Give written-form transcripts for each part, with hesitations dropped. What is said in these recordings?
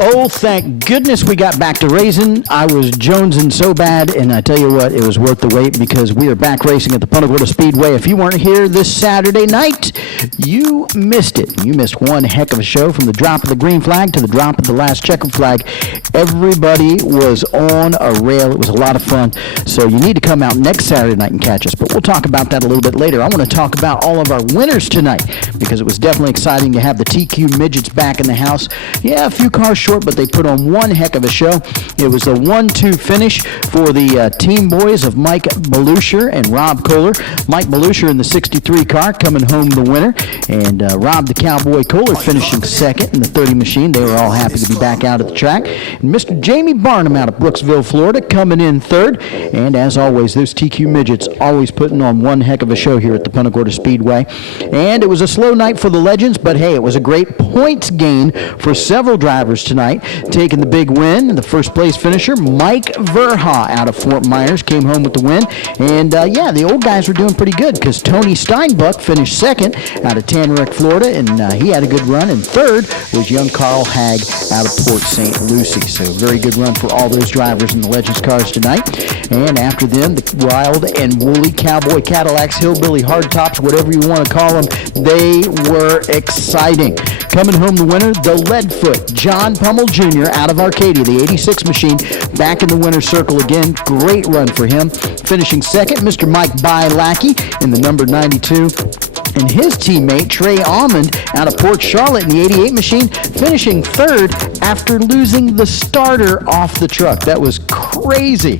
Oh, thank goodness we got back to racing. I was jonesing so bad, and I tell you what, it was worth the wait because we are back racing at the Punta Speedway. If you weren't here this Saturday night, you missed it. You missed one heck of a show from the drop of the green flag to the drop of the last checkered flag. Everybody was on a rail. It was a lot of fun. So you need to come out next Saturday night and catch us. But we'll talk about that a little bit later. I want to talk about all of our winners tonight because it was definitely exciting to have the TQ Midgets back in the house. Yeah, a few cars short, but they put on one heck of a show. It was a 1-2 finish for the team boys of Mike Belusher and Rob Kohler. Mike Belusher in the 63 car coming home the winner, and Rob the Cowboy Kohler finishing second in the 30 machine. They were all happy to be back out at the track. And Mr. Jamie Barnum out of Brooksville, Florida, coming in third. And as always, those TQ Midgets always putting on one heck of a show here at the Punta Gorda Speedway. And it was a slow night for the Legends, but hey, it was a great points gain for several drivers tonight. Taking the big win, the first place finisher, Mike Verha out of Fort Myers, came home with the win. And yeah, the old guys were doing pretty good because Tony Steinbuck finished second out of Tamarack, Florida, and he had a good run. And third was young Carl Hagg out of Port St. Lucie. So very good run for all those drivers in the Legends cars tonight. And after them, the wild and woolly Cowboy Cadillacs, hillbilly hardtops, whatever you want to call them, they were exciting. Coming home the winner, the Leadfoot, John Pummel Jr. out of Arcadia, the 86 machine, back in the winner's circle again. Great run for him. Finishing second, Mr. Mike Bielacki in the number 92. And his teammate, Trey Almond, out of Port Charlotte in the 88 machine, finishing third after losing the starter off the truck. That was crazy.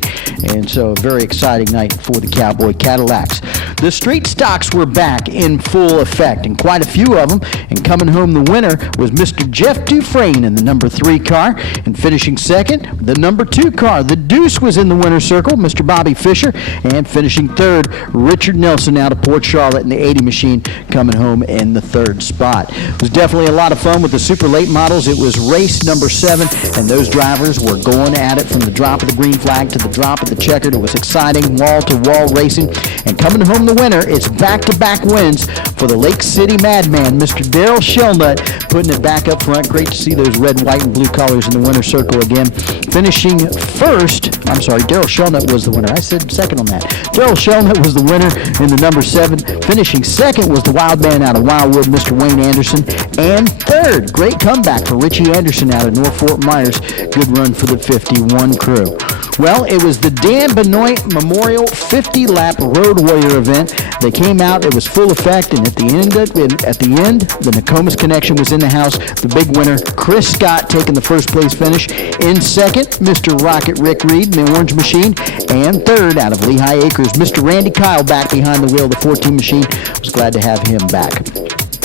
And so a very exciting night for the Cowboy Cadillacs. The street stocks were back in full effect, and quite a few of them. And coming home the winner was Mr. Jeff Dufresne in the number 3 car. And finishing second, the number 2 car. The Deuce was in the winner's circle, Mr. Bobby Fisher. And finishing third, Richard Nelson out of Port Charlotte in the 80 machine, coming home in the 3rd spot. It was definitely a lot of fun with the super late models. It was race number 7, and those drivers were going at it from the drop of the green flag to the drop of the checkered. It was exciting, wall-to-wall racing. And coming home the winner, it's back-to-back wins for the Lake City Madman, Mr. Daryl Shellnut, putting it back up front. Great to see those red, white, and blue colors in the winner's circle again. Finishing first, I'm sorry, Daryl Shellnut was the winner. I said second on that. Daryl Shellnut was the winner in the number 7. Finishing second was the wild man out of Wildwood, Mr. Wayne Anderson. And third, great comeback for Richie Anderson out of North Fort Myers. Good run for the 51 crew. Well, it was the Dan Benoit Memorial 50-lap Road Warrior event. They came out, it was full effect, and at the end, the Nokomis Connection was in the house. The big winner, Chris Scott, taking the first place finish. In second, Mr. Rocket Rick Reed in the Orange Machine. And third, out of Lehigh Acres, Mr. Randy Kyle back behind the wheel of the 14 machine. Was glad to have him back.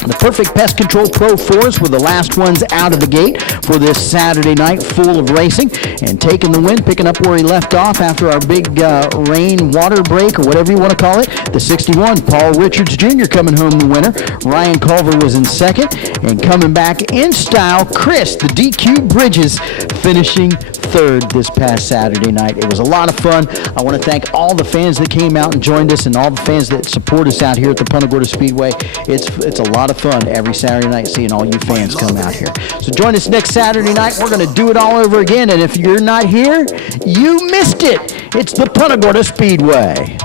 The Perfect Pest Control Pro 4s were the last ones out of the gate for this Saturday night full of racing, and taking the win, picking up where he left off after our big rain water break, or whatever you want to call it. The 61, Paul Richards Jr. coming home the winner. Ryan Culver was in second, and coming back in style, Chris, the DQ Bridges, finishing third this past Saturday night. It was a lot of fun. I want to thank all the fans that came out and joined us, and all the fans that support us out here at the Punta Gorda Speedway. It's a lot of fun every Saturday night seeing all you fans come out here. So join us next Saturday night. We're going to do it all over again, and if you're not here, you missed it. It's the Punta Gorda Speedway.